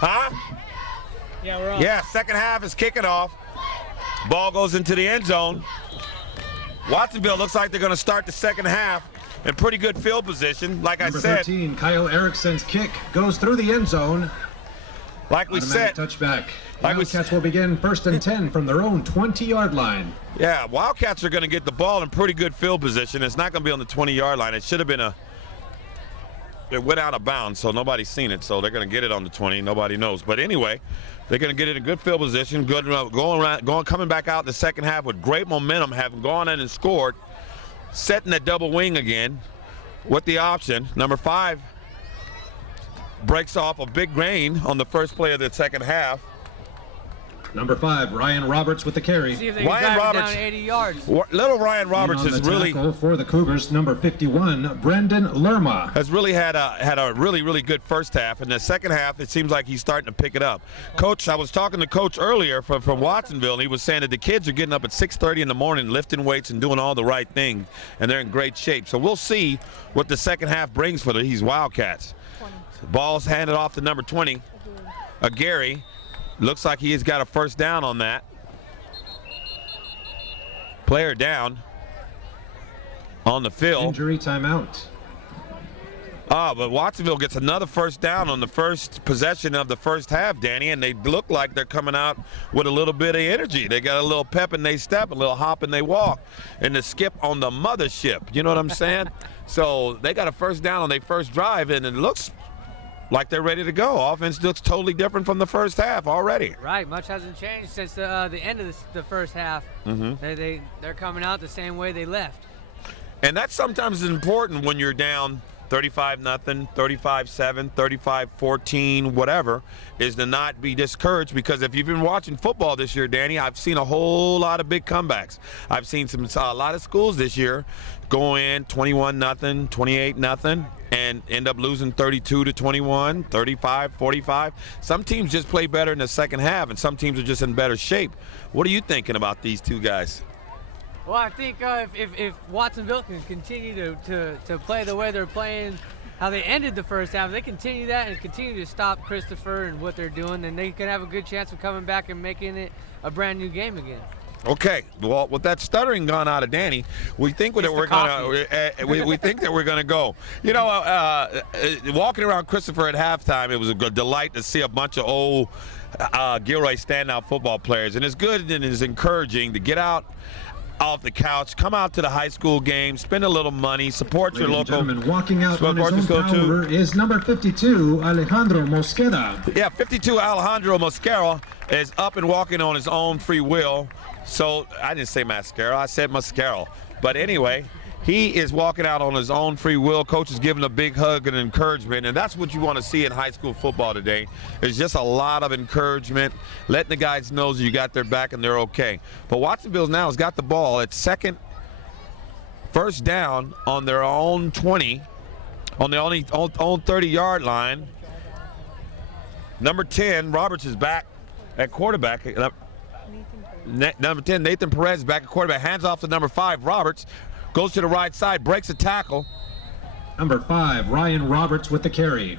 Huh? Yeah, we're on. Yeah, second half is kicking off. Ball goes into the end zone. Watsonville looks like they're going to start the second half in pretty good field position. Like Number I said, 13, Kyle Erickson's kick goes through the end zone. like we said, Touchback. Like we Wildcats will begin 1st and 10 from their own 20-yard line. yeah, Wildcats are going to get the ball in pretty good field position. It's not going to be on the 20-yard line. It should have been it went out of bounds, so nobody's seen it. So they're going to get it on the 20. Nobody knows. But anyway, they're going to get it in good field position. Good, coming back out in the second half with great momentum, having gone in and scored, setting that double wing again with the option. Number 5 breaks off a big gain on the first play of the second half. Number 5, Ryan Roberts with the carry. See if they can drive it down 80 yards. Little Ryan Roberts is really for the Cougars. Number 51, Brendan Lerma has really had a really good first half. In the second half, it seems like he's starting to pick it up. Coach, I was talking to Coach earlier from Watsonville, and he was saying that the kids are getting up at 6:30 in the morning, lifting weights and doing all the right things, and they're in great shape. So we'll see what the second half brings for these Wildcats. Ball's handed off to number 20, Gary. Looks like he has got a first down on that. Player down on the field. Injury timeout. But Watsonville gets another first down on the first possession of the first half, Danny, and they look like they're coming out with a little bit of energy. They got a little pep in they step, a little hop in they walk, and the skip on the mothership. You know what I'm saying? So they got a first down on their first drive, and it looks like they're ready to go. Offense looks totally different from the first half already. Right, much hasn't changed since the end of the first half. Mm-hmm. They're coming out the same way they left. And that sometimes is important when you're down 35-0, 35-7, 35-14, whatever, is to not be discouraged, because if you've been watching football this year, Danny, I've seen a whole lot of big comebacks. I've seen a lot of schools this year go in 21-0, 28-0, and end up losing 32-21, 35-45. Some teams just play better in the second half, and some teams are just in better shape. What are you thinking about these two guys? Well, I think if Watsonville can continue to play the way they're playing, how they ended the first half, if they continue that and continue to stop Christopher and what they're doing, then they could have a good chance of coming back and making it a brand new game again. Okay, well, with that stuttering gone out of Danny, we think that we're gonna we think that we're gonna go. You know, walking around Christopher at halftime, it was a good delight to see a bunch of old Gilroy standout football players, and it's good and it's encouraging to get out off the couch, come out to the high school game, spend a little money, support your local. Walking out on his own power is number 52, Alejandro Mosquera. Yeah, 52 Alejandro Mosquera is up and walking on his own free will. So I didn't say mascara, I said Mosquera. But anyway, he is walking out on his own free will. Coach is giving a big hug and encouragement, and that's what you want to see in high school football today. It's just a lot of encouragement, letting the guys know that you got their back and they're okay. But Watsonville now has got the ball at first down on their own 20, on their own 30-yard line. Number 10, Roberts is back at quarterback. Number 10, Nathan Perez back at quarterback. Hands off to number 5, Roberts. Goes to the right side, breaks a tackle. Number 5, Ryan Roberts with the carry.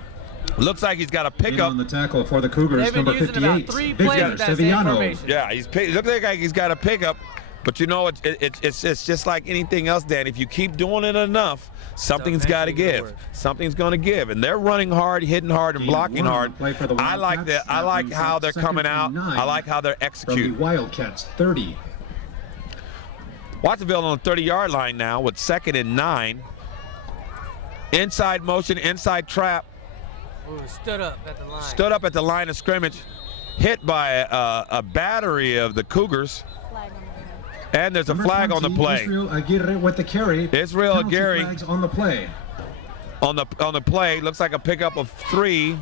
Looks like he's got a pickup. On the tackle for the Cougars, number 58. About 3 plays with that same formation. Yeah, looks like he's got a pickup. But you know, it's just like anything else, Dan. If you keep doing it enough, something's got to give. Something's going to give. And they're running hard, hitting hard, and blocking hard. I like that. I like how they're coming out. I like how they're executing. From the Wildcats, 30. Watsonville on the 30-yard line now with 2nd and 9. Inside motion, inside trap. Ooh, stood up at the line. Stood up at the line of scrimmage. Hit by a battery of the Cougars. And there's a flag on the play. Israel Aguirre with the carry. Israel Aguirre on the play. On the play, looks like a pickup of 3,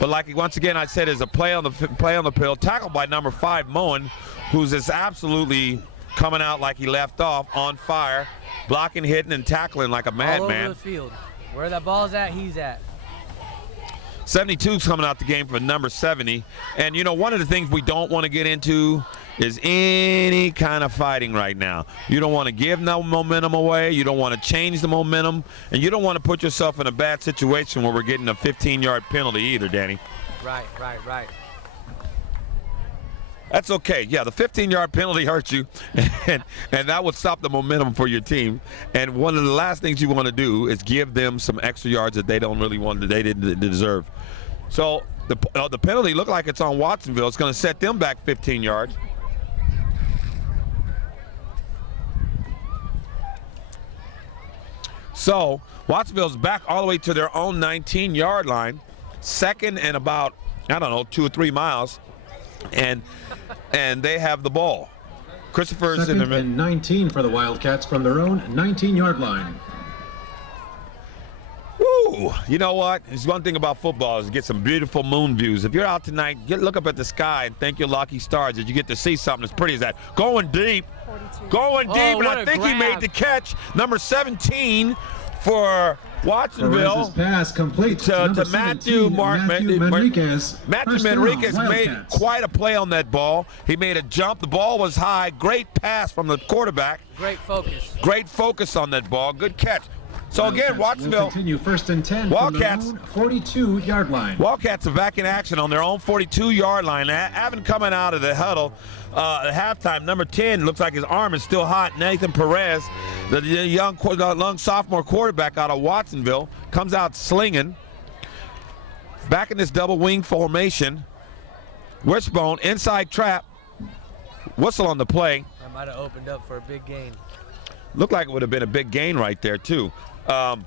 but like once again I said, is a play on the field, tackled by number 5 Moen, who's just absolutely coming out like he left off, on fire, blocking, hitting, and tackling like a madman. All over the field, where that ball's at, he's at. 72's coming out the game for number 70, and you know, one of the things we don't want to get into is any kind of fighting right now. You don't want to give no momentum away. You don't want to change the momentum. And you don't want to put yourself in a bad situation where we're getting a 15-yard penalty either, Danny. Right. That's okay. Yeah, the 15-yard penalty hurts you, and that would stop the momentum for your team. And one of the last things you want to do is give them some extra yards that they don't really want, that they didn't deserve. So the penalty looked like it's on Watsonville. It's going to set them back 15 yards. So Watsonville's back all the way to their own 19-yard line, second and about, 2 or 3 miles. And they have the ball. Christopher's Second in the and 19 for the Wildcats from their own 19-yard line. Woo! You know what? There's one thing about football is get some beautiful moon views. If you're out tonight, look up at the sky and thank your lucky stars that you get to see something as pretty as that. Going deep, 42. and I think he made the catch. Number 17 for Watsonville. Pass complete to Matthew Manriquez. Matthew Manriquez made quite a play on that ball. He made a jump. The ball was high. Great pass from the quarterback. Great focus on that ball. Good catch. So again, Watsonville continue first and 10 Wildcats, from their own 42-yard line. Wildcats are back in action on their own 42-yard line. Having coming out of the huddle at halftime, number 10 looks like his arm is still hot. Nathan Perez, the young sophomore quarterback out of Watsonville, comes out slinging. Back in this double wing formation. Wishbone inside trap. Whistle on the play. That might have opened up for a big gain. Looked like it would have been a big gain right there too. But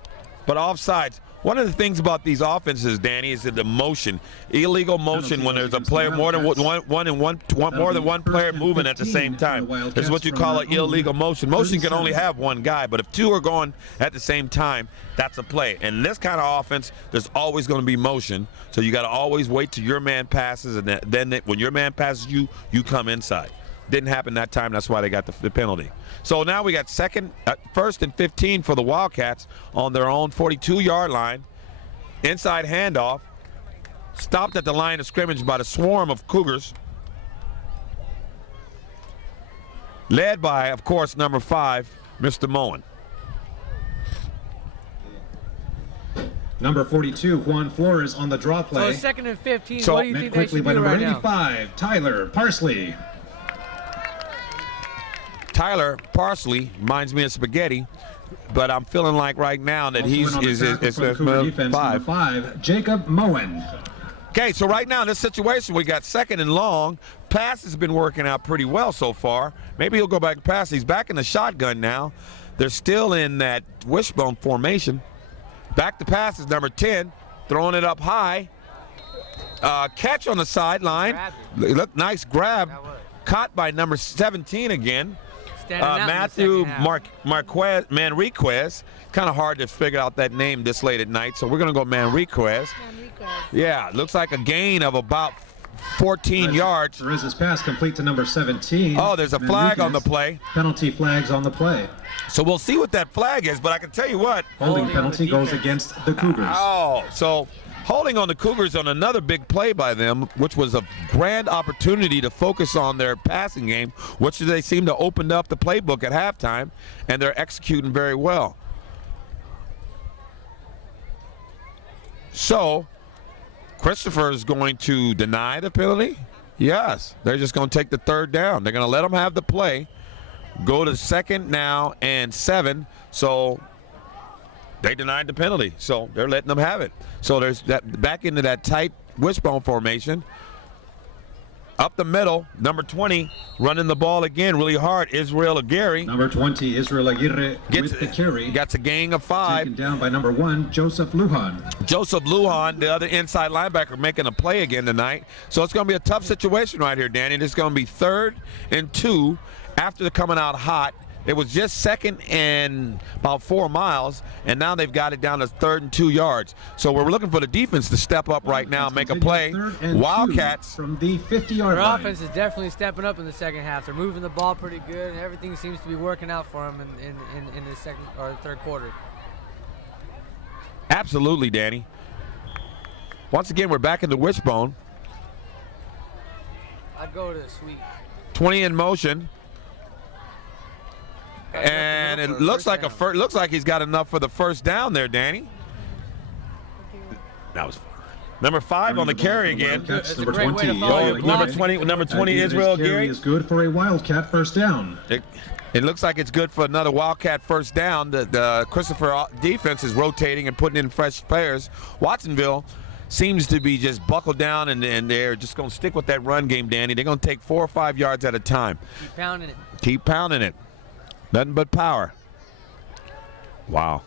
offsides. One of the things about these offenses, Danny, is the motion, illegal motion when there's a player more than one player moving at the same time. This is what you call an illegal motion. Motion can only have one guy, but if two are going at the same time, that's a play. And this kind of offense, there's always going to be motion, so you got to always wait till your man passes, and then when your man passes you, you come inside. Didn't happen that time. That's why they got the penalty. So now we got first and 15 for the Wildcats on their own 42-yard line. Inside handoff. Stopped at the line of scrimmage by the swarm of Cougars. Led by, of course, number 5, Mr. Moen. Number 42, Juan Flores on the draw play. So second and 15, So what do you think they should do right now? By number 85, Tyler Parsley. Tyler Parsley reminds me of spaghetti, but I'm feeling like right now that he's 5. Jacob Moen. Okay, so right now in this situation, we got second and long. Pass has been working out pretty well so far. Maybe he'll go back and pass. He's back in the shotgun now. They're still in that wishbone formation. Back to pass is number 10, throwing it up high. Catch on the sideline. Look, nice grab. Caught by number 17 again. Matthew Manriquez. Kind of hard to figure out that name this late at night, so we're going to go Manriquez. Yeah, looks like a gain of about 14 yards. Perez's pass complete to number 17. Oh, there's a flag on the play. Penalty flags on the play. So we'll see what that flag is, but I can tell you what. Holding penalty goes against the Cougars. Oh, so holding on the Cougars on another big play by them, which was a grand opportunity to focus on their passing game, which they seem to open up the playbook at halftime, and they're executing very well. So Christopher is going to deny the penalty? Yes. They're just going to take the third down. They're going to let them have the play, go to second now and 7. So they denied the penalty, so they're letting them have it. So there's that back into that tight wishbone formation. Up the middle, number 20 running the ball again really hard. Israel Aguirre. Number 20, Israel Aguirre with the carry. Gets a gain of 5. Taken down by number 1, Joseph Lujan. Joseph Lujan, the other inside linebacker, making a play again tonight. So it's going to be a tough situation right here, Danny. It's going to be 3rd and 2 after coming out hot. It was just second and about 4 miles, and now they've got it down to 3rd and 2 yards. So we're looking for the defense to step up right now and make a play. Wildcats from the 50-yard line. line. Their offense is definitely stepping up in the second half. They're moving the ball pretty good, and everything seems to be working out for them in the second or the third quarter. Absolutely, Danny. Once again, we're back in the wishbone. I'd go to the sweep. 20 in motion. And it looks like looks like he's got enough for the first down there, Danny. That was fun. Number 5 on the carry again. It's a Number great way to 20. follow your number blocking. 20 Israel carry Gary. is good for a Wildcat first down. It looks like it's good for another Wildcat first down. The Christopher defense is rotating and putting in fresh players. Watsonville seems to be just buckled down, and they're just going to stick with that run game, Danny. They're going to take 4 or 5 yards at a time. Keep pounding it. Keep pounding it. Nothing but power. Wow.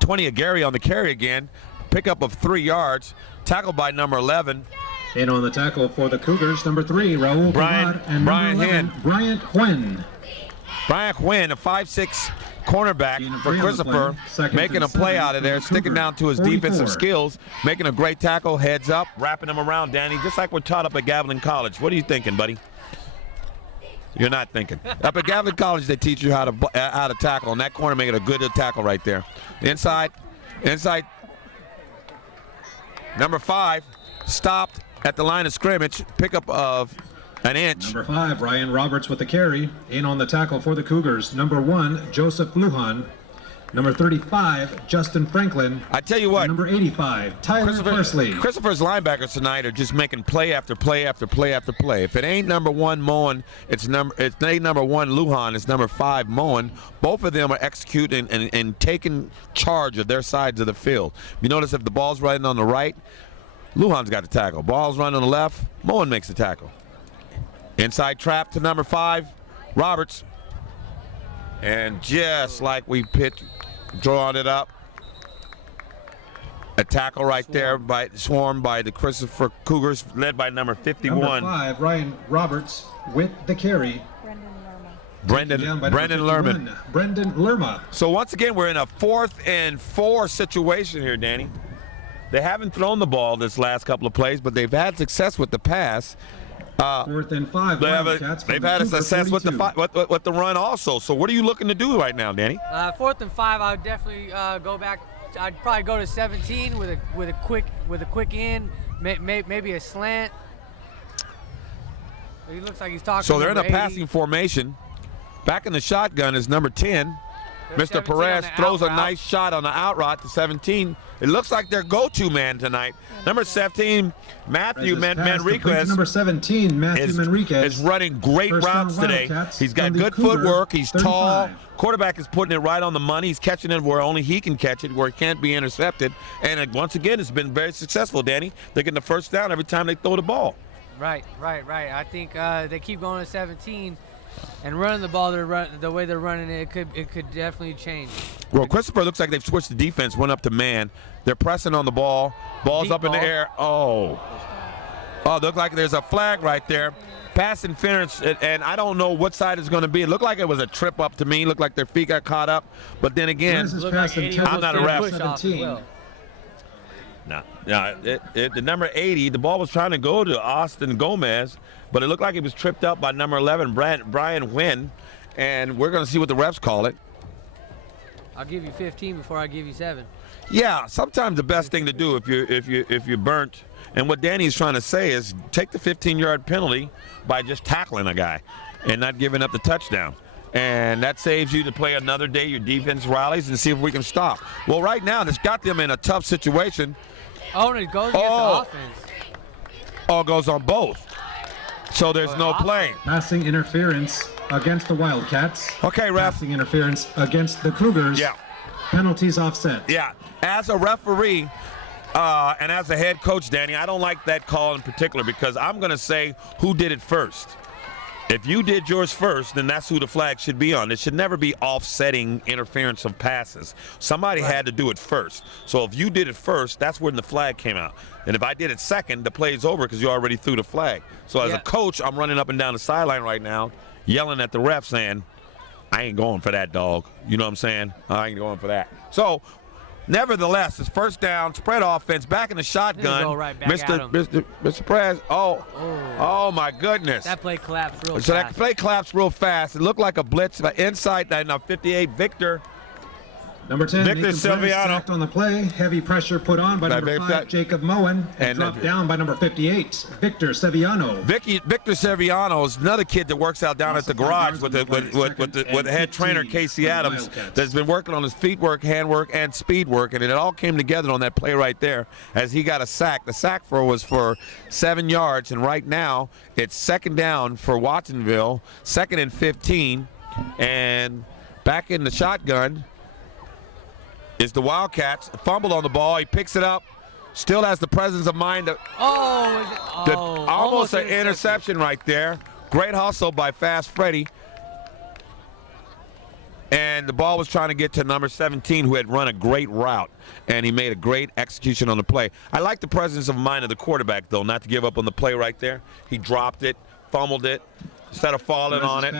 20 of Gary on the carry again. Pickup of 3 yards. Tackled by number 11. In on the tackle for the Cougars, number 3, Raul Brian- Pavard, and Brian number 11, Hinn. Bryant Huen. Brian Quinn, a 5'6" cornerback for Brian Christopher, Quinn, second making and a play 7 out of there, for sticking Cougar, down to his 44. defensive skills, making a great tackle, heads up, wrapping him around, Danny, just like we're taught up at Gavilan College. What are you thinking, buddy? You're not thinking. Up at Gavilan College, they teach you how to tackle, and that corner making a good tackle right there. Inside. Number 5 stopped at the line of scrimmage, pickup of an inch. Number 5, Ryan Roberts with the carry. In on the tackle for the Cougars, number 1, Joseph Lujan. Number 35, Justin Franklin. I tell you what, Number 85, Tyler Persley. Christopher's linebackers tonight are just making play after play after play after play. If it ain't number 1 Moen, it ain't number 1 Lujan, it's number 5 Moen. Both of them are executing and taking charge of their sides of the field. You notice if the ball's running on the right, Lujan's got the tackle. Ball's running on the left, Moen makes the tackle. Inside trap to number 5, Roberts. And just like we pitched, drawing it up. A tackle right there swarmed by the Christopher Cougars, led by number 51. Number 5, Ryan Roberts with the carry. Brendan Lerman. Brendan Lerma. So once again, we're in a 4th and 4 situation here, Danny. They haven't thrown the ball this last couple of plays, but they've had success with the pass. 4th and 5. They've had a success with the run also. So what are you looking to do right now, Danny? 4th and 5, I would definitely go back. I'd probably go to 17 with a quick in, maybe a slant. He looks like he's talking. So they're in a 80. passing formation. Back in the shotgun is number 10. Mr. Perez throws a nice shot on the out route to 17. It looks like their go-to man tonight. Number 17, Matthew Manriquez. Number 17, Matthew Manriquez is running great First routes down today. Wildcats He's got from the good Cougar, footwork. He's 35. tall. Quarterback is putting it right on the money. He's catching it where only he can catch it, where it can't be intercepted. And once again, it's been very successful, Danny. They're getting the first down every time they throw the ball. Right. I think they keep going to 17 and running the ball. The way they're running it, it could definitely change. Well, Christopher looks like they've switched the defense, went up to man. They're pressing on the ball. Ball's Deep up in the ball. air. Oh, look like there's a flag right there. Pass interference, and I don't know what side it's going to be. It looked like it was a trip up to me. It looked like their feet got caught up. But then again, I'm not a ref. 17. No, the number 80, the ball was trying to go to Austin Gomez, but it looked like it was tripped up by number 11, Brian Wynn, and we're going to see what the refs call it. I'll give you 15 before I give you 7. Yeah, sometimes the best thing to do if you're burnt, and what Danny's trying to say is take the 15-yard penalty by just tackling a guy and not giving up the touchdown. And that saves you to play another day. Your defense rallies and see if we can stop. Well, right now, it's got them in a tough situation. Oh, and it goes against the offense. All goes on both. So there's no play. Passing interference against the Wildcats. Okay, ref. Passing interference against the Cougars. Yeah. Penalties offset. Yeah. As a referee and as a head coach, Danny, I don't like that call in particular because I'm going to say who did it first. If you did yours first, then that's who the flag should be on. It should never be offsetting interference of passes. Somebody had to do it first. So if you did it first, that's when the flag came out. And if I did it second, the play's over because you already threw the flag. So as a coach, I'm running up and down the sideline right now, yelling at the ref saying, I ain't going for that, dog. You know what I'm saying? I ain't going for that. So, nevertheless, it's first down, spread offense, back in the shotgun. Go right back at him. Mr. Perez, oh my goodness. That play collapsed real fast. That play collapsed real fast. It looked like a blitz. Inside, now 58, Victor Number 10, Victor Nathan Perez Silviano. sacked on the play. Heavy pressure put on by number 5, Jacob Moen. And dropped down by number 58, Victor Silviano. Victor Serviano is another kid that works out down at the garage with the head trainer Casey Adams, that's been working on his feet work, handwork, and speed work, and it all came together on that play right there as he got a sack. The sack was for 7 yards, and right now it's second down for Watsonville, 2nd and 15, and back in the shotgun is the Wildcats. Fumbled on the ball. He picks it up. Still has the presence of mind. Almost an interception right there. Great hustle by Fast Freddy. And the ball was trying to get to number 17, who had run a great route. And he made a great execution on the play. I like the presence of mind of the quarterback, though, not to give up on the play right there. He dropped it, fumbled it. Instead of falling on it,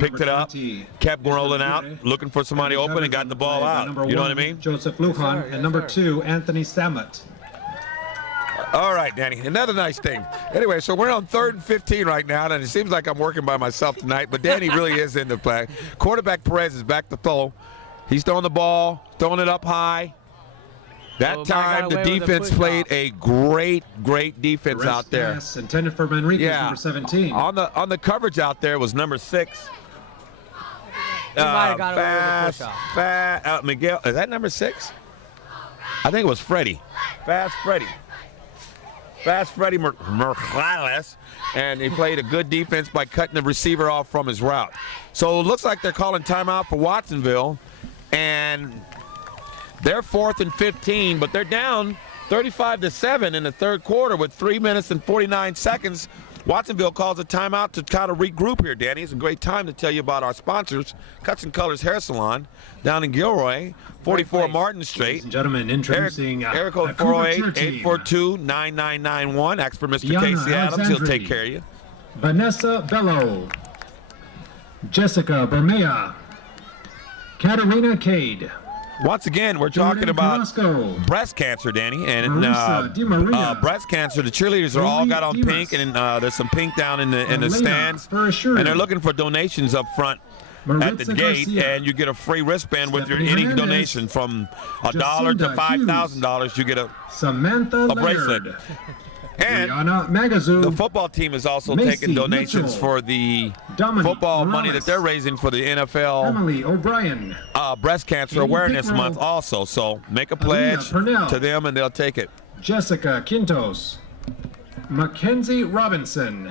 picked it up, kept rolling out, looking for somebody open, and got the ball out. You know what I mean? Joseph Lujan, and number 2, Anthony Samet. All right, Danny, another nice thing. Anyway, so we're on 3rd and 15 right now, and it seems like I'm working by myself tonight, but Danny really is in the play. Quarterback Perez is back to throw. He's throwing the ball, throwing it up high. That time, the defense played a great defense out there. Pass intended for Manriquez, number 17. On the coverage out there was number 6. He might have got away with the push-off. Miguel, is that number 6? I think it was Freddie. Fast Freddie Morales, and he played a good defense by cutting the receiver off from his route. So it looks like they're calling timeout for Watsonville, and they're 4th and 15, but they're down 35-7 in the 3rd quarter with 3 minutes and 49 seconds. Watsonville calls a timeout to kind of regroup here, Danny. It's a great time to tell you about our sponsors, Cuts and Colors Hair Salon down in Gilroy, 44 Martin Street. Ladies and gentlemen, introducing Area code 408-842-9991. Ask for Mr. Casey Adams. He'll take care of you. Vanessa Bello, Jessica Bermea, Katarina Cade. Once again, we're talking about breast cancer, Danny, and breast cancer. The cheerleaders are all got on pink, and there's some pink down in the stands, and they're looking for donations up front at the gate, and you get a free wristband with your any donation from $1 to $5,000. You get a bracelet. And the football team is also taking donations for the football money that they're raising for the NFL Emily O'Brien, Breast Cancer Awareness Month also. So make a pledge to them and they'll take it. Jessica Quintos, Mackenzie Robinson,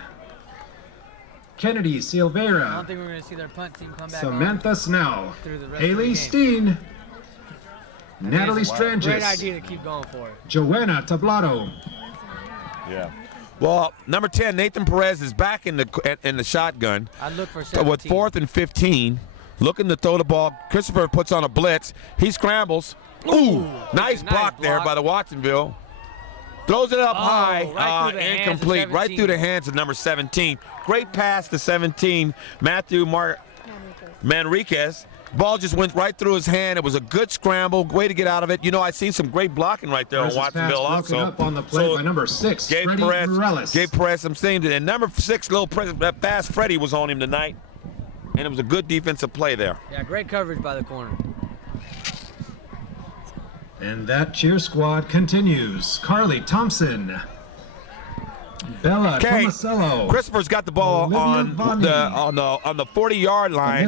Kennedy Silveira, I don't think we're going to see their punt team come back Samantha Snell, through the rest Haley of the game. Steen, Natalie Strangis, Great idea to keep going for it. Joanna Tablado. Yeah. Well, number 10, Nathan Perez is back in the shotgun. I look for 17. With 4th and 15, looking to throw the ball. Christopher puts on a blitz. He scrambles. Ooh, nice block there by the Watsonville. Throws it up high, incomplete, right through the hands of number 17. Great pass to 17, Matthew Manriquez. Ball just went right through his hand. It was a good scramble, way to get out of it. You know, I've seen some great blocking right there on Watsonville also. Up on the play by number 6, gave Perez some things. And number 6, that Fast Freddy was on him tonight. And it was a good defensive play there. Yeah, great coverage by the corner. And that cheer squad continues. Carly Thompson, Bella Tomasello, Christopher's got the ball on the 40-yard line.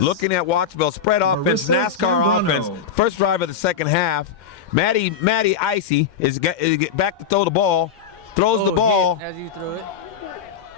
Looking at Watsonville spread offense, NASCAR offense. First drive of the second half. Maddie Icy is back to throw the ball. Throws the ball. As you threw it.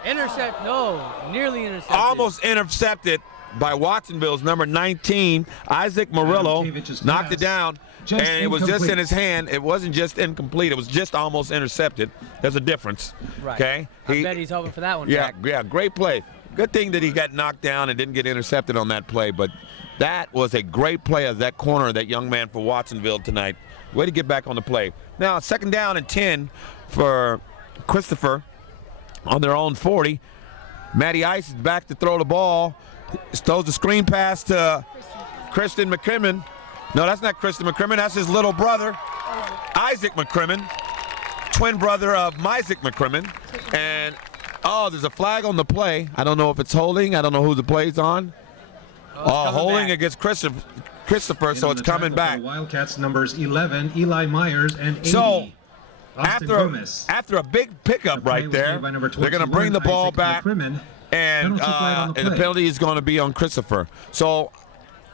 Intercept. No, nearly intercepted. Almost intercepted by Watsonville's number 19, Isaac Murillo. Knocked it down. And it was just in his hand. It wasn't just incomplete. It was just almost intercepted. There's a difference. Right. Okay. I bet he's hoping for that one. Yeah, great play. Good thing that he got knocked down and didn't get intercepted on that play. But that was a great play of that corner, that young man for Watsonville tonight. Way to get back on the play. Now, 2nd down and 10 for Christopher on their own 40. Matty Ice is back to throw the ball. Throws the screen pass to Kristen McCrimmon. No, that's not Kristen McCrimmon. That's his little brother, Isaac McCrimmon, twin brother of Isaac McCrimmon. And, there's a flag on the play. I don't know if it's holding. I don't know who the play's on. Holding against Christopher. Christopher, so on it's the coming tackle for back. the Wildcats numbers 11, Eli Myers, and 80. So Austin Gomez. after a big pickup The play right was there, made by number they're going to 21, bring the ball Isaac back, McCrimmon. and Penalty flag on the the play. penalty is going to be on Christopher. So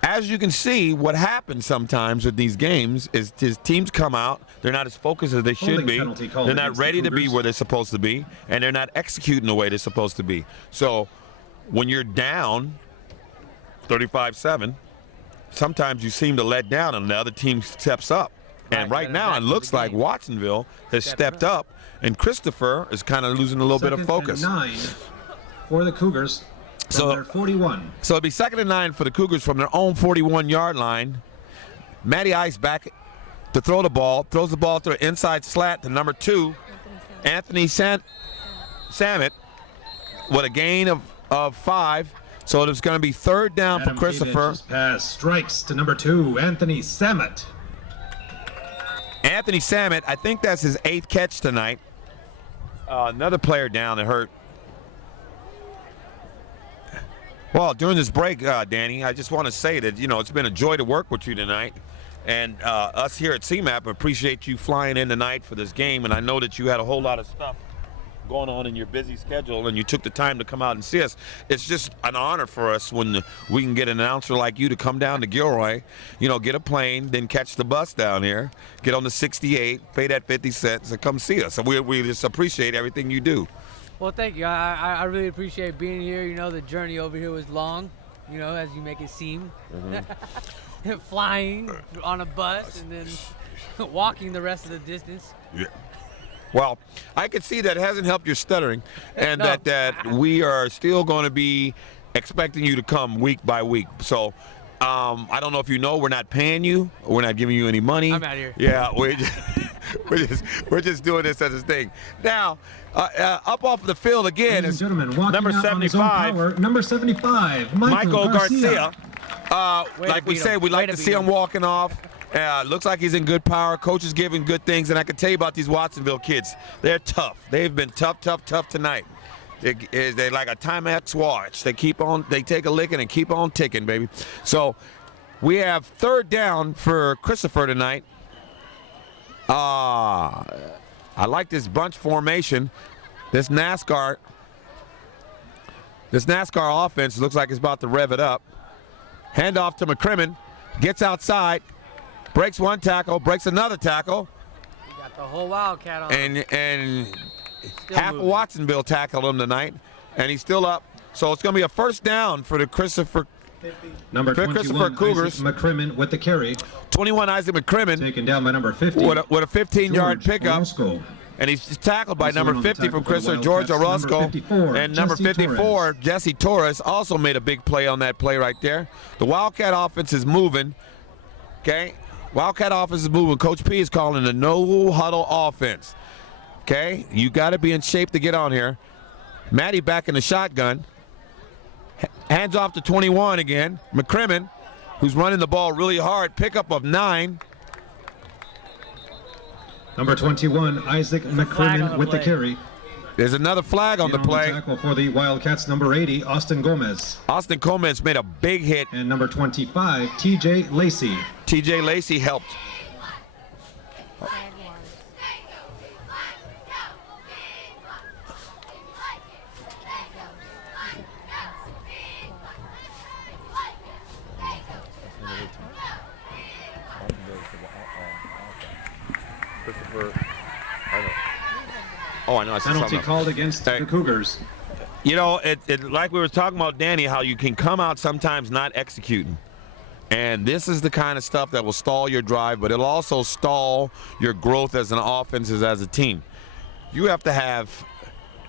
as you can see, what happens sometimes with these games is teams come out, they're not as focused as they should Holding be. penalty called They're not against the ready to be Cougars. where they're supposed to be, and they're not executing the way they're supposed to be. So when you're down 35-7, sometimes you seem to let down and the other team steps up. And right now it looks like Watsonville has stepped up, and Christopher is kind of losing a little bit of focus. 2nd and 9 for the Cougars from their 41. So it'll be 2nd and 9 for the Cougars from their own 41-yard line. Matty Ice back to throw the ball, throws the ball to an inside slat to number 2, Anthony Samet, with a gain of 5. So it's going to be 3rd down Adam for Christopher. Davis's pass strikes to number 2, Anthony Samet. Anthony Samet, I think that's his 8th catch tonight. Another player down that hurt. Well, during this break, Danny, I just want to say that, it's been a joy to work with you tonight. And us here at CMAP appreciate you flying in tonight for this game. And I know that you had a whole lot of stuff going on in your busy schedule, and you took the time to come out and see us. It's just an honor for us when we can get an announcer like you to come down to Gilroy, get a plane, then catch the bus down here, get on the 68, pay that 50 cents, and come see us. So we just appreciate everything you do. Well, thank you. I really appreciate being here. The journey over here was long, as you make it seem. Flying on a bus and then walking the rest of the distance. Yeah. Well, I can see that it hasn't helped your stuttering, and No. that we are still going to be expecting you to come week by week. So I don't know if you know, we're not paying you. We're not giving you any money. I'm out here. Yeah, we're just doing this as a thing. Now, up off the field again Ladies is and gentlemen, walking number out on his own 75. power, number 75, Michael Garcia. Way Like to we beat said, him. we'd Way like to to beat see him him. walking off. Looks like he's in good power. Coach is giving good things, and I can tell you about these Watsonville kids. They're tough. They've been tough tonight. They're like a Timex watch. They take a licking and keep on ticking, baby. So we have 3rd down for Christopher tonight. I like this bunch formation. This NASCAR offense looks like it's about to rev it up. Handoff to McCrimmon. Gets outside. Breaks one tackle. Breaks another tackle. You got the whole Wildcat on. And Still half of moving. Watsonville tackled him tonight. And he's still up. So it's going to be a 1st down for the Christopher Number Christopher 21, Cougars. Isaac McCrimmon with the carry, 21 Isaac McCrimmon taken down by number 50. with a 15-yard George pickup. Orozco. And he's tackled by Also number on the 50 tackle from for the Christopher, George Wildcats, Orozco. number 54, And number Jesse 54, Torres. Jesse Torres, also made a big play on that play right there. The Wildcat offense is moving. Okay? Wildcat offense is moving. Coach P is calling a no-huddle offense. Okay? You got to be in shape to get on here. Matty back in the shotgun. Hands off to 21 again. McCrimmon, who's running the ball really hard. Pickup of 9. Number 21, Isaac flag on McCrimmon the with the play. carry. There's another flag on the And play. tackle for the Wildcats, number 80, Austin Gomez. Austin Gomez made a big hit. And number 25, TJ Lacey. TJ Lacey helped. Oh, I know. I said Penalty something. called against Hey. the Cougars. Like we were talking about, Danny, how you can come out sometimes not executing. And this is the kind of stuff that will stall your drive, but it'll also stall your growth as an offense, as a team. You have to have,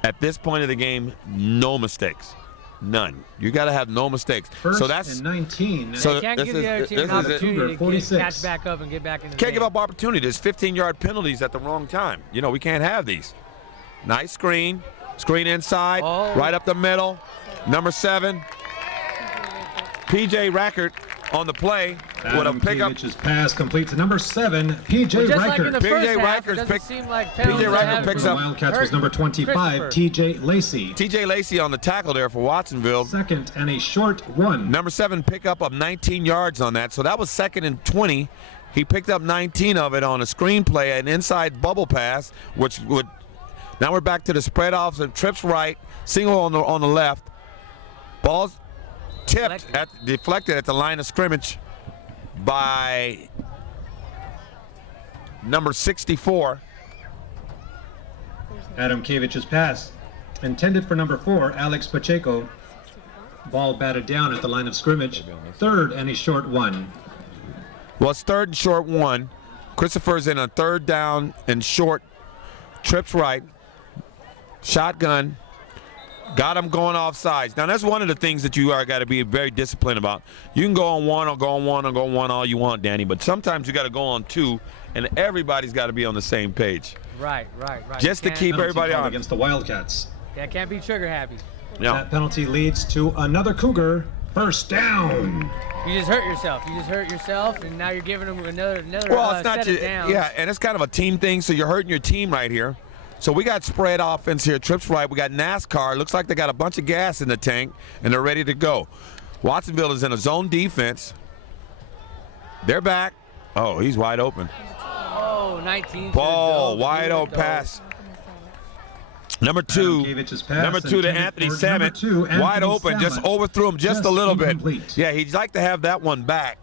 at this point of the game, no mistakes. None. You got to have no mistakes. First So that's and 19. So They can't this give is- the other team this an is it. opportunity to 46. catch back up and get back in the can't game. give up opportunity. There's 15-yard penalties at the wrong time. We can't have these. Nice screen inside, right up the middle. Number 7, PJ Rackert on the play with a Adam pickup. Kiewicz's pass complete to number 7, P.J. Just like in Riker. the P.J. first half, Riker's it doesn't pick- seem like P.J. penalties Riker have picks been up- Wildcats was hurting number 25, Christopher. T.J. Lacey. T.J. Lacey on the tackle there for Watsonville. Second and a short 1. Number 7 pickup of 19 yards on that, so that was 2nd and 20. He picked up 19 of it on a screenplay, an inside bubble pass, which would. Now we're back to the spread off and trips right, single on the left. Ball's tipped, deflected at the line of scrimmage by number 64. Adam Kiewicz's pass intended for number 4, Alex Pacheco. Ball batted down at the line of scrimmage. Third and a short 1. Well, it's 3rd and short 1. Christopher's in a 3rd down and short. Trips right. Shotgun. Got him going off sides. Now, that's one of the things that you are got to be very disciplined about. You can go on 1 or go on 1 or go on 1 all you want, Danny, but sometimes you got to go on 2, and everybody's got to be on the same page. Right. Just to keep everybody Penalty on. against the Wildcats. Yeah, can't be trigger happy. Yeah. That penalty leads to another Cougar. First down. You just hurt yourself. And now you're giving them another Well, it's not set just, of downs. yeah, and it's kind of a team thing, so you're hurting your team right here. So we got spread offense here, trips right. We got NASCAR. Looks like they got a bunch of gas in the tank, and they're ready to go. Watsonville is in a zone defense. They're back. Oh, he's wide open. Oh, 19. Ball, wide open pass. Number 2 Kiewicz's pass to intended Anthony for number Samet. 2, Anthony Wide open, just Samet. overthrew him just a little incomplete. bit. Yeah, he'd like to have that one back.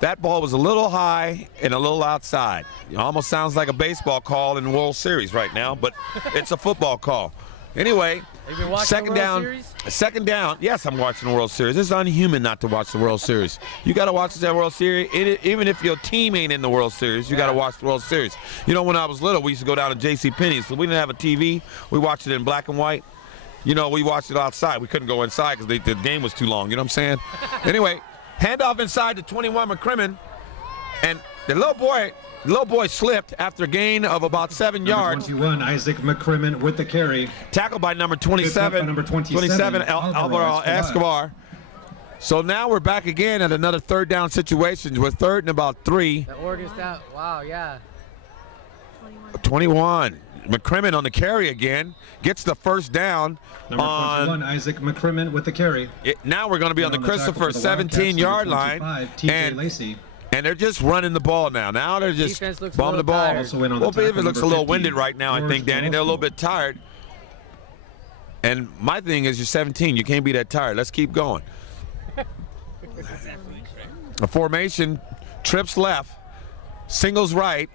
That ball was a little high and a little outside. It almost sounds like a baseball call in the World Series right now, but it's a football call. Anyway, Have you been watching second the World down. Series? Second down. Yes, I'm watching the World Series. It's unhuman not to watch the World Series. You got to watch that World Series. Even if your team ain't in the World Series, you got to watch the World Series. You know, when I was little, we used to go down to J.C. Penney's. So we didn't have a TV. We watched it in black and white. You know, we watched it outside. We couldn't go inside because the game was too long. You know what I'm saying? Anyway, handoff inside to 21 McCrimmon. And the little boy slipped after a gain of about 7 yards. 21, Isaac McCrimmon with the carry. Tackled by number 27, Number 27, Alvaro Escobar. So now we're back again at another 3rd down situation. We're 3rd and about 3. The Oregon style. Wow, yeah. 21. McCrimmon on the carry again. Gets the first down. Number 21, Isaac McCrimmon with the carry. Now we're going to be on the Christopher 17-yard line. T.J. Lacey. And they're just running the ball now. Now they're just Defense looks bombing a the ball. little tired. Also in on the Well, tackle, it looks a number little 50, winded right now, I George think, Danny. They're a little bit tired. And my thing is, you're 17. You can't be that tired. Let's keep going. A formation, trips left, singles right,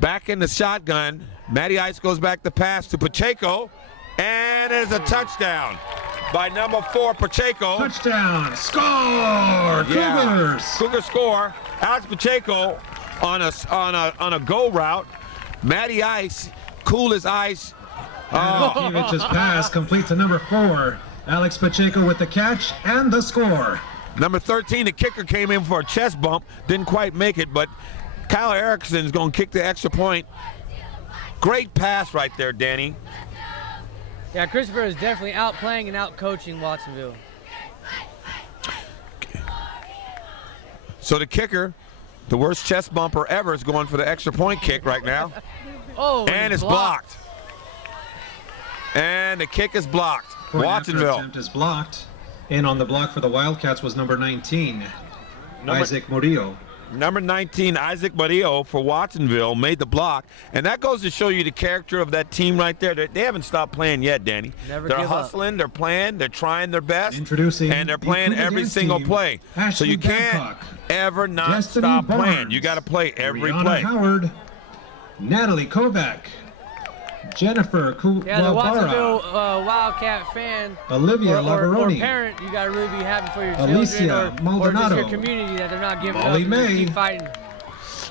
back in the shotgun. Matty Ice goes back to pass to Pacheco, and it's a touchdown by number 4, Pacheco. Touchdown! Score! Cougars! Cougar score. Alex Pacheco on a go route. Matty Ice, cool as ice. Kiewicz's pass complete to number 4. Alex Pacheco with the catch and the score. Number 13, the kicker came in for a chest bump. Didn't quite make it, but Kyle Erickson's going to kick the extra point. Great pass right there, Danny. Yeah, Christopher is definitely outplaying and outcoaching Watsonville. So the kicker, the worst chest bumper ever, is going for the extra point kick right now. Oh, And it's blocked. And the kick is blocked. Point after Watsonville. attempt is blocked. In on the block for the Wildcats was number 19, Isaac Murillo. Number 19, Isaac Murillo for Watsonville made the block. And that goes to show you the character of that team right there. They haven't stopped playing yet, Danny. Never They're give up. hustling, they're playing, they're trying their best. Introducing and they're the playing Cougar every Dance single team, play. So Ashley you can't Babcock, ever not Destiny stop Barnes, playing. You got to play every Rihanna play. Howard, Natalie Kovac, Jennifer Yeah, the Kuwabara, Watsonville Wildcat fan Olivia or Lavaroni, parent, you got to really be happy for your Alicia children or just Maldonado, your community that they're not giving Molly up and May, keep fighting.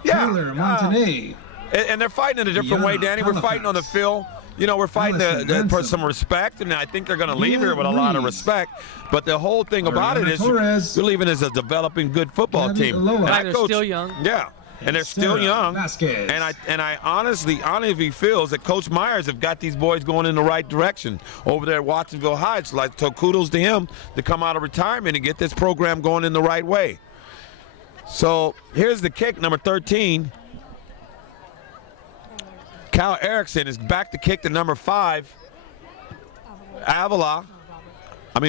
Taylor Montanay, And they're fighting in a different way, Yana Danny. We're fighting on the Halifax, field. You know, we're fighting Allison for Ransom, some respect, and I think they're going to leave Mia here with a lot of Reeves, respect. But the whole thing about it Ariana is Torres, you're leaving as a developing good football Gabby team. Aloha. And Yeah, that they're coach- still young. Yeah, and they're still Sarah young. Vasquez. And I honestly feels that Coach Myers have got these boys going in the right direction over there at Watsonville Heights. Like, so kudos to him to come out of retirement and get this program going in the right way. So here's the kick, number 13. Cal Erickson is back to kick to number 5.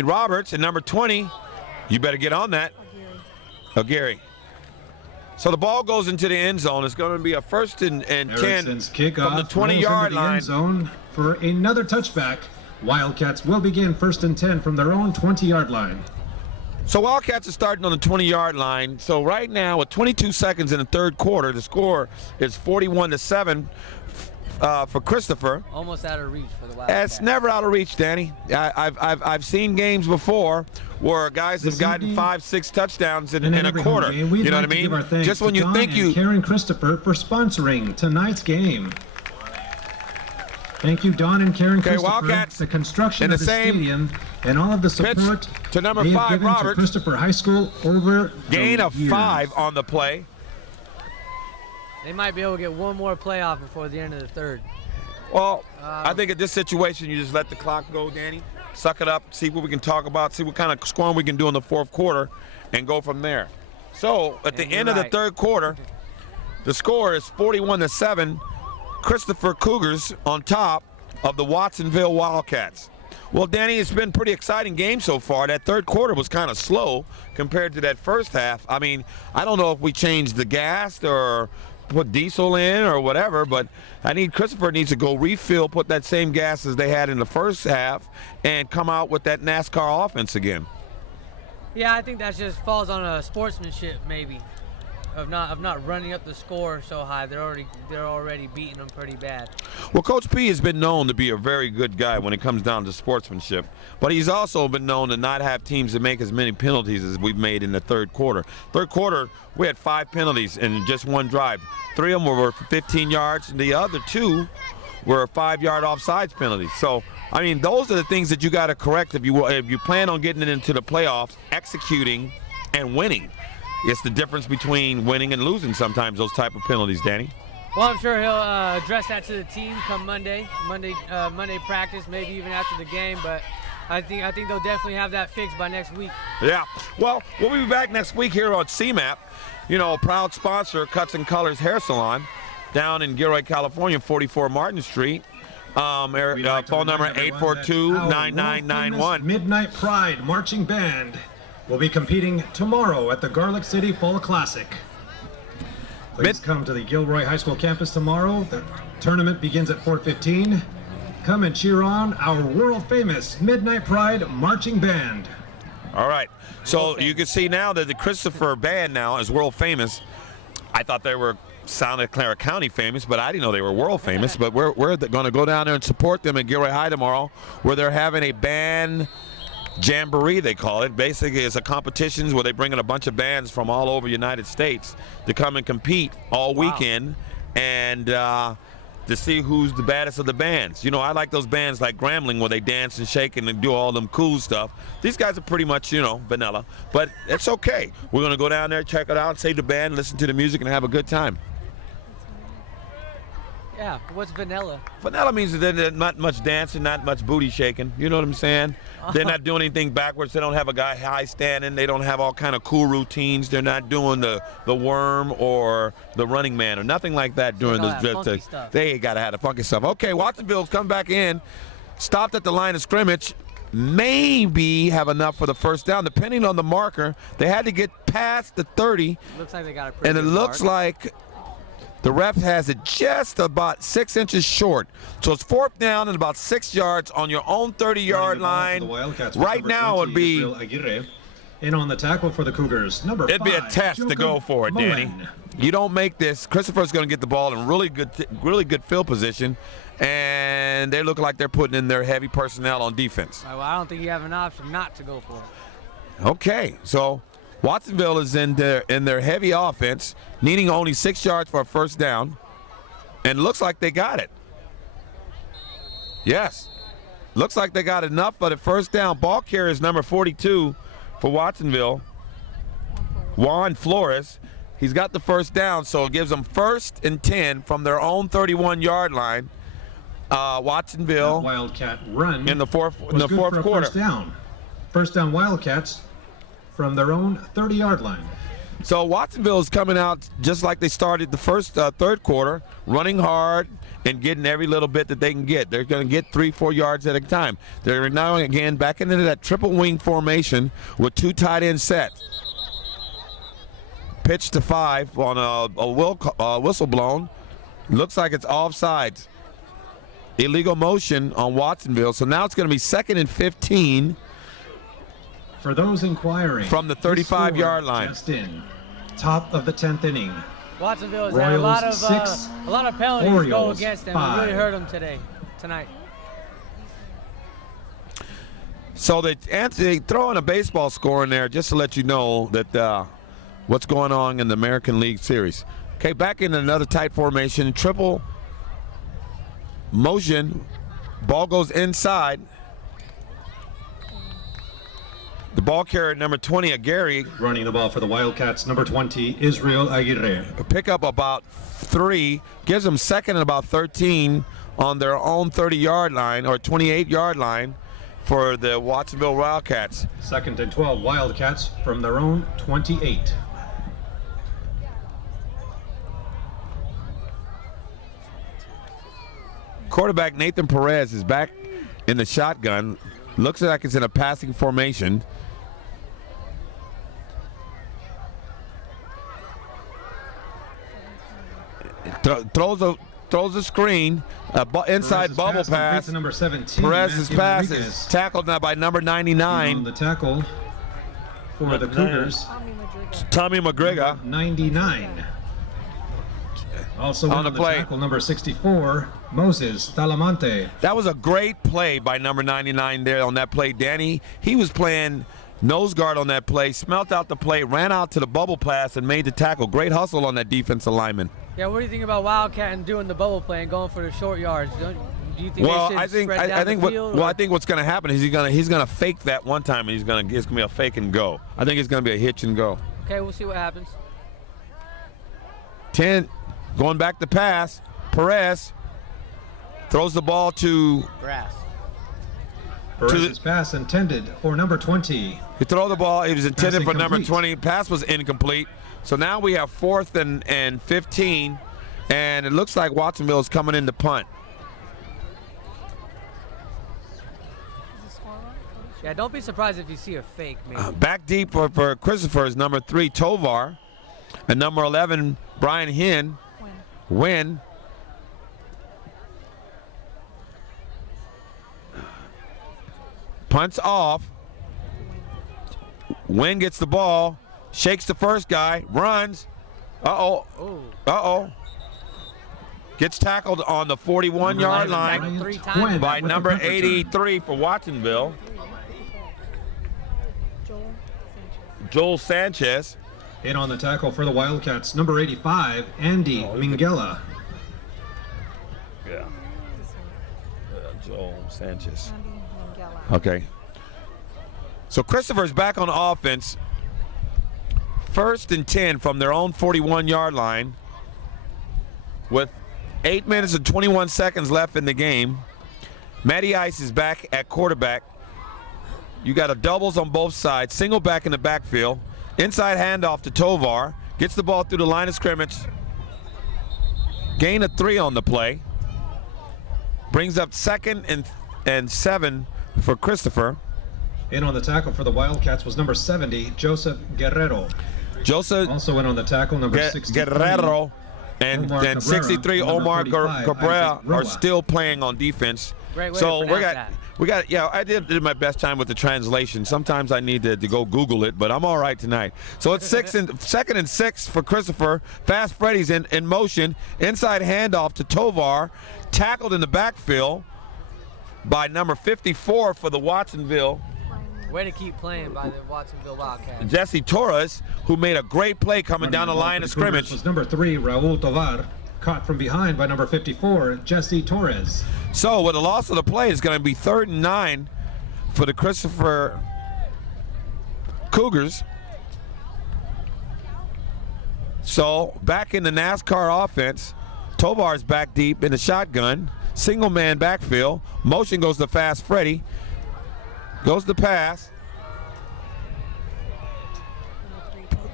Roberts, and number 20. You better get on that. O'Geary. So the ball goes into the end zone. It's going to be a 1st and 10 from the 20-yard line. End zone for another touchback. Wildcats will begin 1st and 10 from their own 20-yard line. So Wildcats are starting on the 20-yard line. So right now, with 22 seconds in the third quarter, the score is 41-7 for Christopher. Almost out of reach for the Wildcats. It's never out of reach, Danny. I've seen games before where guys have gotten 5-6 touchdowns in a quarter. You know what I mean? Just when you think you. Karen Christopher for sponsoring tonight's game. Thank you, Don and Karen Christopher. Wildcats the construction of the stadium and all of the support to number they have 5, given Roberts. to Christopher High School over gain the of years. 5 on the play. They might be able to get one more playoff before the end of the third. Well, I think at this situation, you just let the clock go, Danny. Suck it up, see what we can talk about, see what kind of scoring we can do in the fourth quarter, and go from there. So at the end of the third quarter, the score is 41-7. Christopher Cougars on top of the Watsonville Wildcats. Well, Danny, it's been a pretty exciting game so far. That third quarter was kind of slow compared to that first half. I mean, I don't know if we changed the gas or put diesel in or whatever, but Christopher needs to go refill, put that same gas as they had in the first half, and come out with that NASCAR offense again. Yeah, I think that just falls on a sportsmanship maybe, of not running up the score so high. They're already beating them pretty bad. Well, Coach P has been known to be a very good guy when it comes down to sportsmanship, but he's also been known to not have teams that make as many penalties as we've made in the third quarter. Third quarter, we had 5 penalties in just one drive. 3 of them were for 15 yards, and the other 2 were 5-yard offsides penalties. So, I mean, those are the things that you got to correct if you plan on getting it into the playoffs, executing and winning. It's the difference between winning and losing sometimes, those type of penalties, Danny. Well, I'm sure he'll address that to the team come Monday practice, maybe even after the game. But I think they'll definitely have that fixed by next week. Yeah. Well, we'll be back next week here on CMAP. You know, proud sponsor, Cuts and Colors Hair Salon, down in Gilroy, California, 44 Martin Street. Phone number 842-9991. Midnight Pride Marching Band will be competing tomorrow at the Garlic City Fall Classic. Please come to the Gilroy High School campus tomorrow. The tournament begins at 4:15. Come and cheer on our world-famous Midnight Pride Marching Band. All right. So you can see now that the Christopher Band now is world famous. I thought they were Santa Clara County famous, but I didn't know they were world famous. But we're going to go down there and support them at Gilroy High tomorrow, where they're having a band jamboree, they call it. Basically, it's a competition where they bring in a bunch of bands from all over the United States to come and compete all weekend, and to see who's the baddest of the bands. You know, I like those bands like Grambling where they dance and shake and do all them cool stuff. These guys are pretty much, you know, vanilla, but it's okay. We're going to go down there, check it out, save the band, listen to the music, and have a good time. Yeah, what's vanilla? Vanilla means that there's not much dancing, not much booty shaking. You know what I'm saying? They're not doing anything backwards. They don't have a guy high standing. They don't have all kind of cool routines. They're not doing the worm or the running man or nothing like that during this. They got to have the funky stuff. Okay, Watsonville's come back in, stopped at the line of scrimmage, maybe have enough for the first down, depending on the marker. They had to get past the 30. Looks like they got a pretty and it good looks mark. like the ref has it just about 6 inches short. So it's 4th down and about 6 yards on your own 30-yard line. Right now it would be... In on the tackle for the Cougars, number 5. It'd be a test to go for it, Danny. You don't make this. Christopher's going to get the ball in really good field position, and they look like they're putting in their heavy personnel on defense. Well, I don't think you have an option not to go for it. Okay, so Watsonville is in their heavy offense, needing only 6 yards for a first down, and looks like they got it. Yes, looks like they got enough for the first down. Ball carrier is number 42 for Watsonville, Juan Flores. He's got the first down, so it gives them 1st and 10 from their own 31-yard line. Watsonville that Wildcat run in the fourth quarter. First down Wildcats from their own 30-yard line. So Watsonville is coming out just like they started the first third quarter, running hard and getting every little bit that they can get. They're going to get 3-4 yards at a time. They're now again back into that triple wing formation with 2 tight end sets. Pitch to 5 on a whistle blown. Looks like it's offsides. Illegal motion on Watsonville. So now it's going to be 2nd and 15. For those inquiring, from the 35-yard line. Just in, top of the 10th inning. Watsonville has had a lot of penalties Orioles go against them. 5. It really hurt them tonight. So they throw in a baseball score in there just to let you know that what's going on in the American League Series. Okay, back in another tight formation, triple motion, ball goes inside. The ball carrier, number 20, Aguirre. Running the ball for the Wildcats, number 20, Israel Aguirre. Pick up about 3, gives them 2nd and about 13 on their own 30-yard line or 28-yard line for the Watsonville Wildcats. 2nd and 12, Wildcats from their own 28. Quarterback Nathan Perez is back in the shotgun. Looks like it's in a passing formation. Throws a screen, inside bubble pass. Number 17, Perez's pass is tackled now by number 99. On the tackle for the Cougars, Tommy McGregor. 99. Also on the play, tackle, number 64, Moses Talamante. That was a great play by number 99 there on that play. Danny, he was playing nose guard on that play, smelt out the play, ran out to the bubble pass and made the tackle. Great hustle on that defensive lineman. Yeah, what do you think about Wildcat and doing the bubble play and going for the short yards? Do you think they should spread down the field? I think what's going to happen is he's going to fake that one time, and it's going to be a fake and go. I think it's going to be a hitch and go. Okay, we'll see what happens. 10, going back to pass. Perez throws the ball to Grass. Perez's pass intended for number 20. He threw the ball. It was intended Pass for number incomplete. 20. Pass was incomplete. So now we have 4th and 15, and it looks like Watsonville is coming in to punt. Yeah, don't be surprised if you see a fake, maybe. Back deep for Christopher is number 3, Tovar, and number 11, Brian Hinn. Win. Punts off. Win gets the ball. Shakes the first guy, runs. Uh-oh. Gets tackled on the 41-yard line by number 83 for Watsonville. Joel Sanchez. In on the tackle for the Wildcats, number 85, Andy Minghella. Yeah. Joel Sanchez. Okay. So Christopher's back on offense. 1st and 10 from their own 41-yard line with 8 minutes and 21 seconds left in the game. Matty Ice is back at quarterback. You got a doubles on both sides, single back in the backfield. Inside handoff to Tovar. Gets the ball through the line of scrimmage. Gain of 3 on the play. Brings up 2nd and 7 for Christopher. In on the tackle for the Wildcats was number 70, Joseph Guerrero. Joseph also in on the tackle, number 63. Guerrero and then 63 Omar Cabrera are still playing on defense. Great way so to we got yeah, I did my best time with the translation. Sometimes I need to go Google it, but I'm all right tonight. So it's 2nd and 6 for Christopher. Fast Freddy's in motion. Inside handoff to Tovar. Tackled in the backfield by number 54 for the Watsonville. Way to keep playing by the Watsonville Wildcats. Jesse Torres, who made a great play coming down the line of scrimmage. Was number 3, Raul Tovar, caught from behind by number 54, Jesse Torres. So with a loss of the play, it's going to be 3rd and 9 for the Christopher Cougars. So back in the NASCAR offense, Tovar's back deep in the shotgun, single man backfield. Motion goes to Fast Freddy. Goes the pass.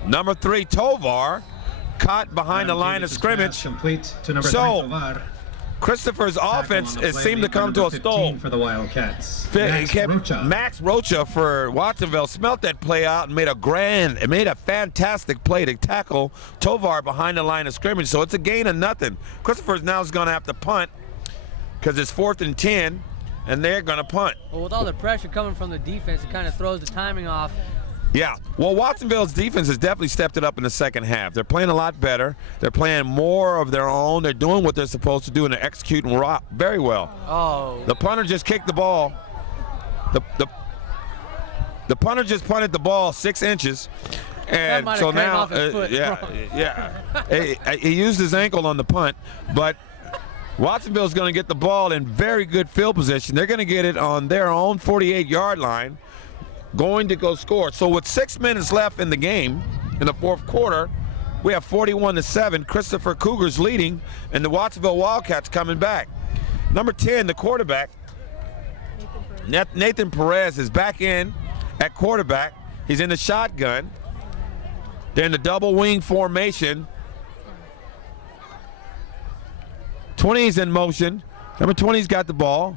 Number 3, Tovar, caught behind the line of scrimmage. Complete to number 3, So, Tovar. Christopher's offense has seemed to come to a stall. For the Wildcats. Max Rocha for Watsonville smelt that play out and made a fantastic play to tackle Tovar behind the line of scrimmage. So it's a gain of nothing. Christopher's now is going to have to punt because it's 4th and 10, and they're going to punt. Well, with all the pressure coming from the defense, it kind of throws the timing off. Yeah, well, Watsonville's defense has definitely stepped it up in the second half. They're playing a lot better. They're playing more of their own. They're doing what they're supposed to do, and they're executing very well. Oh. The punter just kicked the ball. The punter just punted the ball 6 inches. And so now, he used his ankle on the punt, but Watsonville's going to get the ball in very good field position. They're going to get it on their own 48-yard line, going to go score. So with 6 minutes left in the game, in the 4th quarter, we have 41-7. Christopher Cougars leading, and the Watsonville Wildcats coming back. Number 10, the quarterback, Nathan Perez, is back in at quarterback. He's in the shotgun. They're in the double wing formation. 20's in motion. Number 20's got the ball.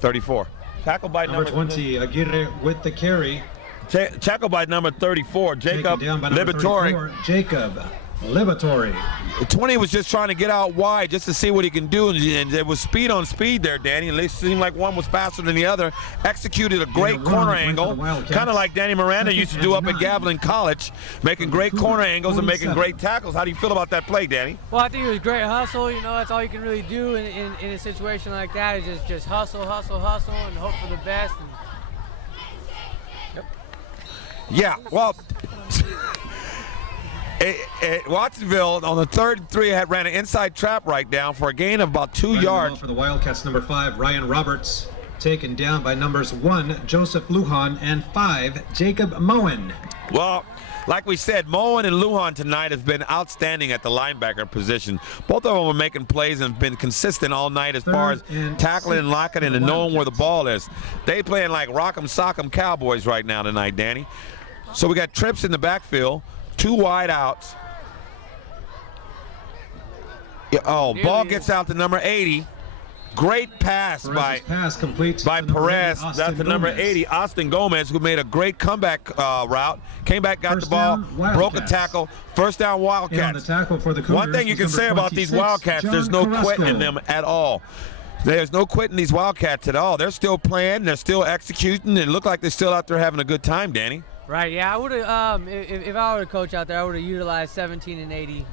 34. Tackle by number 20, Aguirre with the carry. Tackle by number 34, Jacob Liberatore. Jacob Liberatore. 20 was just trying to get out wide just to see what he can do, and it was speed on speed there, Danny. It seemed like one was faster than the other. Executed a great corner angle, kind of like Danny Miranda used to do up at Gavilan College, making great corner angles and making great tackles. How do you feel about that play, Danny? Well, I think it was great hustle. You know, that's all you can really do in a situation like that, is just hustle, and hope for the best. Yeah, well, Watsonville on the 3rd and 3 ran an inside trap right down for a gain of about 2 yards. For the Wildcats, number 5, Ryan Roberts, taken down by numbers 1, Joseph Lujan, and 5, Jacob Moen. Well, like we said, Moen and Lujan tonight have been outstanding at the linebacker position. Both of them are making plays and have been consistent all night as far as tackling and locking in and knowing where the ball is. They playing like rock'em sock'em Cowboys right now tonight, Danny. So we got trips in the backfield, 2 wide outs. Ball gets out to number 80. Great pass by Perez. That's the number 80, Austin Gomez, who made a great comeback route. Came back, got the ball, broke a tackle. First down, Wildcats. One thing you can say about these Wildcats, there's no quitting in them at all. There's no quitting these Wildcats at all. They're still playing. They're still executing. It looked like they're still out there having a good time, Danny. Right, yeah, I would have, if I were a coach out there, I would have utilized 17 and 80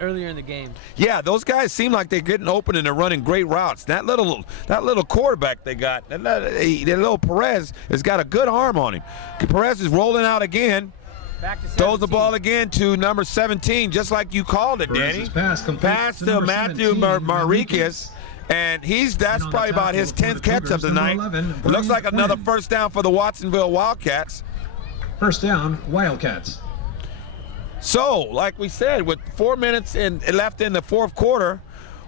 earlier in the game. Yeah, those guys seem like they're getting open and they're running great routes. That little quarterback they got, that little Perez, has got a good arm on him. Perez is rolling out again. Back to 17. Throws the ball again to number 17, just like you called it, Danny. Pass to Matthew Marquez. And that's probably about his 10th catch of the night. It looks like another first down for the Watsonville Wildcats. First down, Wildcats. So, like we said, with 4 minutes left in the 4th quarter,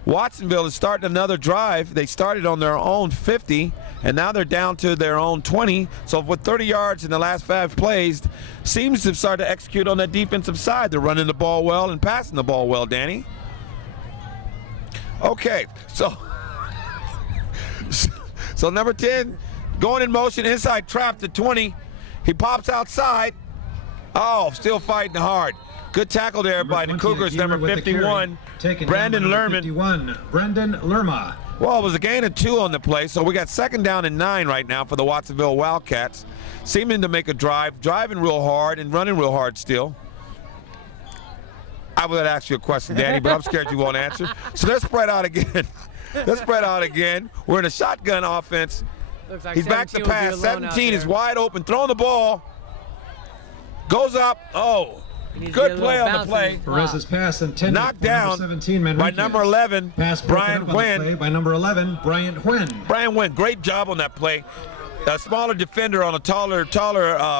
Watsonville is starting another drive. They started on their own 50, and now they're down to their own 20. So with 30 yards in the last 5 plays, seems to start to execute on that defensive side. They're running the ball well and passing the ball well, Danny. Okay, so number 10, going in motion, inside trap to 20. He pops outside. Oh, still fighting hard. Good tackle there by the Cougars, number 51, Brandon Lerman. Brendan Lerma. Well, it was a gain of 2 on the play, so we got 2nd down and 9 right now for the Watsonville Wildcats. Seeming to make a drive, driving real hard and running real hard still. I would ask you a question, Danny, but I'm scared you won't answer. So let's spread out again. We're in a shotgun offense. Like he's back to pass. 17 is wide open, throwing the ball. Goes up. Oh, good play on the play. Perez's pass intended. Knocked down by number 11, Brian Nguyen. By number 11, Brian Nguyen. Brian Nguyen, great job on that play. A smaller defender on a taller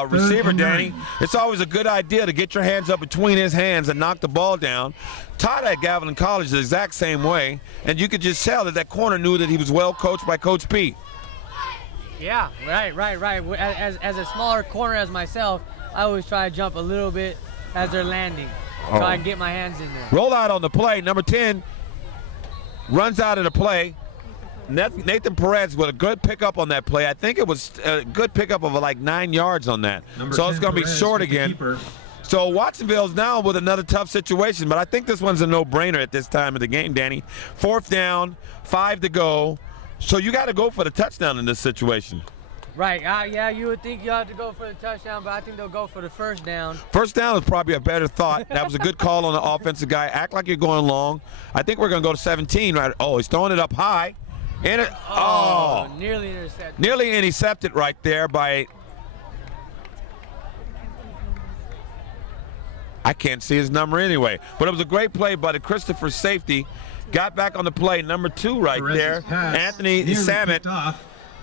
receiver, Danny. It's always a good idea to get your hands up between his hands and knock the ball down. Taught at Gavilan College the exact same way, and you could just tell that corner knew that he was well coached by Coach P. Yeah, right. As a smaller corner as myself, I always try to jump a little bit as they're landing, so I can get my hands in there. Roll out on the play. Number 10 runs out of the play. Nathan Perez with a good pickup on that play. I think it was a good pickup of like 9 yards on that. So it's going to be short again. So Watsonville's now with another tough situation, but I think this one's a no-brainer at this time of the game, Danny. 4th down, 5 to go. So you got to go for the touchdown in this situation. Right. Yeah, you would think you have to go for the touchdown, but I think they'll go for the first down. First down is probably a better thought. That was a good call on the offensive guy. Act like you're going long. I think we're going to go to 17. Right? Oh, he's throwing it up high. And it, nearly intercepted. Nearly intercepted right there by, I can't see his number anyway. But it was a great play by the Christopher safety. Got back on the play, number 2 right there. Anthony Samet.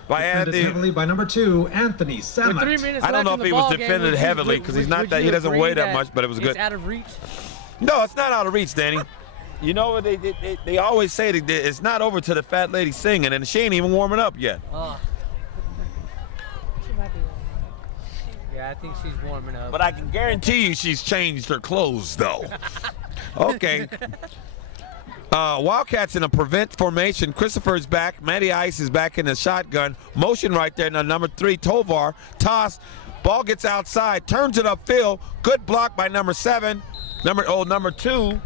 By Anthony. Heavily by number 2, Anthony Samet. 3 minutes I don't know left if in he the was ball game, defended heavily because he's not that, he doesn't weigh that much, but it was good. It's out of reach. No, it's not out of reach, Danny. You know what they always say that it's not over till the fat lady singing, and she ain't even warming up yet. Oh. Yeah, I think she's warming up. But I can guarantee you she's changed her clothes, though. Okay. Wildcats in a prevent formation. Christopher's back. Matty Ice is back in the shotgun. Motion right there. Now number 3, Tovar. Toss. Ball gets outside. Turns it upfield. Good block by number 7. Number 2.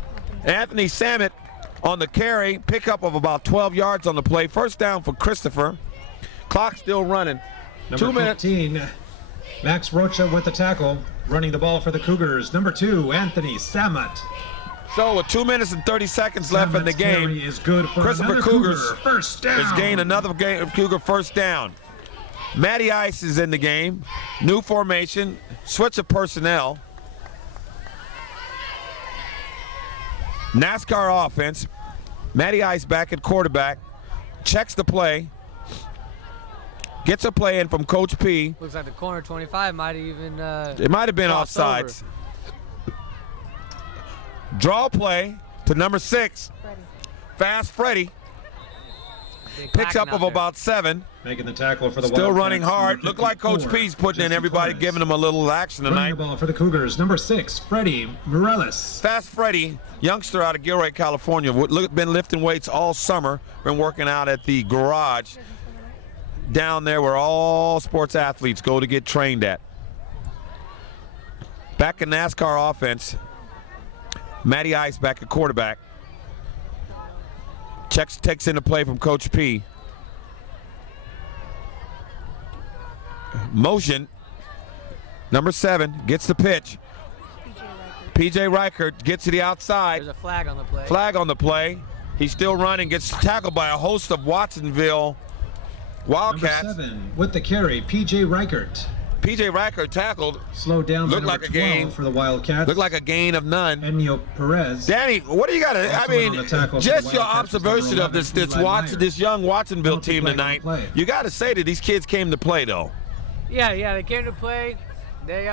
Anthony Samet on the carry. Pickup of about 12 yards on the play. First down for Christopher. Clock still running. Number 15, Max Rocha with the tackle. Running the ball for the Cougars. Number 2, Anthony Samet. So with 2 minutes and 30 seconds left in the game, is good for Christopher Cougars first down. has gained another Cougar first down. Matty Ice is in the game. New formation. Switch of personnel. NASCAR offense. Matty Ice back at quarterback. Checks the play. Gets a play in from Coach P. Looks like the corner 25 might even. It might have been offsides. Draw play to number 6. Fast Freddy. Picks up of about 7. Making the tackle for the Still Wildcats. running hard. Look like Coach P's putting in everybody, giving them a little action tonight. Running the ball for the Cougars. Number 6, Freddie Morales. Fast Freddie, youngster out of Gilroy, California. Been lifting weights all summer. Been working out at the garage down there where all sports athletes go to get trained at. Back in NASCAR offense. Matty Ice back at quarterback. Takes in the play from Coach P. Motion. Number 7 gets the pitch. PJ Reichert gets to the outside. There's a flag on the play. Flag on the play. He's still running. Gets tackled by a host of Watsonville Wildcats. Number 7 with the carry, PJ Reichert. PJ Reichert tackled. Slowed down. Looked like a gain for the Wildcats. Looked like a gain of none. Enyo Perez. Danny, what do you got to? I mean, just your observation of this young Watsonville team tonight. You got to say that these kids came to play, though. Yeah, they came to play. They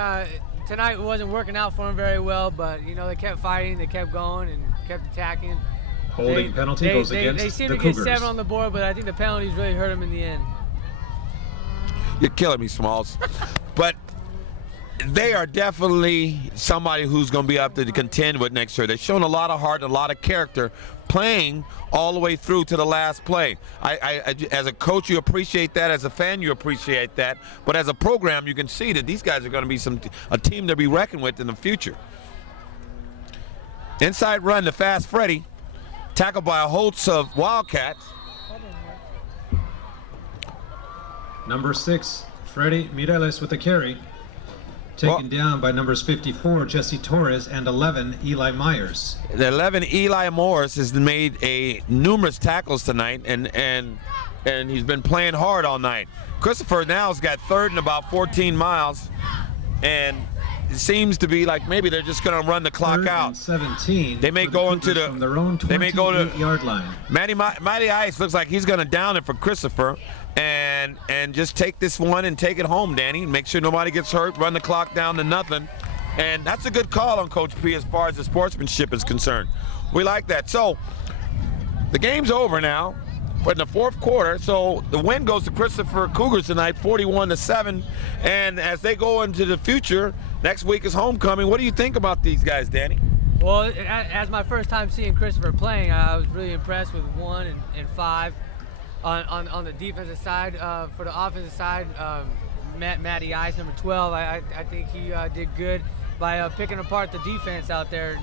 tonight wasn't working out for them very well, but you know they kept fighting, they kept going, and kept attacking. Holding penalty goes against They seem the to get Cougars. 7 on the board, but I think the penalties really hurt them in the end. You're killing me, Smalls. But they are definitely somebody who's going to be up to contend with next year. They've shown a lot of heart and a lot of character playing all the way through to the last play. I as a coach, you appreciate that. As a fan, you appreciate that. But as a program, you can see that these guys are going to be a team to be reckoned with in the future. Inside run to Fast Freddy. Tackled by a host of Wildcats. Number 6, Freddie Mireles with the carry. Taken down by numbers 54, Jesse Torres, and 11, Eli Myers. The 11, Eli Morris, has made numerous tackles tonight, and he's been playing hard all night. Christopher now has got 3rd and about 14 miles, and it seems to be like maybe they're just going to run the clock out. 17. They may go into from their own 28-yard line. Matty Ice looks like he's going to down it for Christopher, and just take this one and take it home, Danny. Make sure nobody gets hurt. Run the clock down to nothing, and that's a good call on Coach P as far as the sportsmanship is concerned. We like that. So the game's over now. in the fourth quarter. So the win goes to Christopher Cougars tonight, 41-7. And as they go into the future, next week is homecoming. What do you think about these guys, Danny? Well, as my first time seeing Christopher playing, I was really impressed with 1 and 5 on the defensive side. For the offensive side, Matty Ice, number 12, I think he did good by picking apart the defense out there.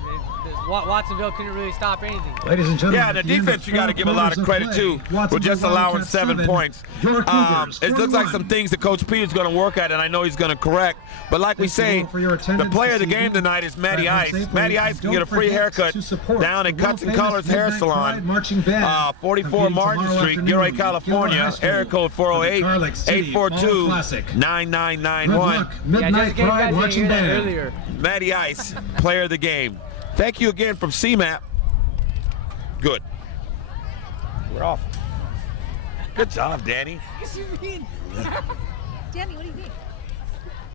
Watsonville couldn't really stop anything. Ladies and gentlemen, Yeah, the defense you got to give a lot of credit to. We're just allowing 7 points. It looks like some things that Coach P is going to work at, and I know he's going to correct. But like we say, the player of the game tonight is Matty Ice. Matty Ice can get a free haircut down at Cuts and Colors Hair Salon, 44 Martin Street, Gilroy, California. Area code 408-842-9991. Midnight Pride Marching Band. Earlier. Matty Ice, player of the game. Thank you again from CMAP. Good. We're off. Good job, Danny. Danny, what do you think?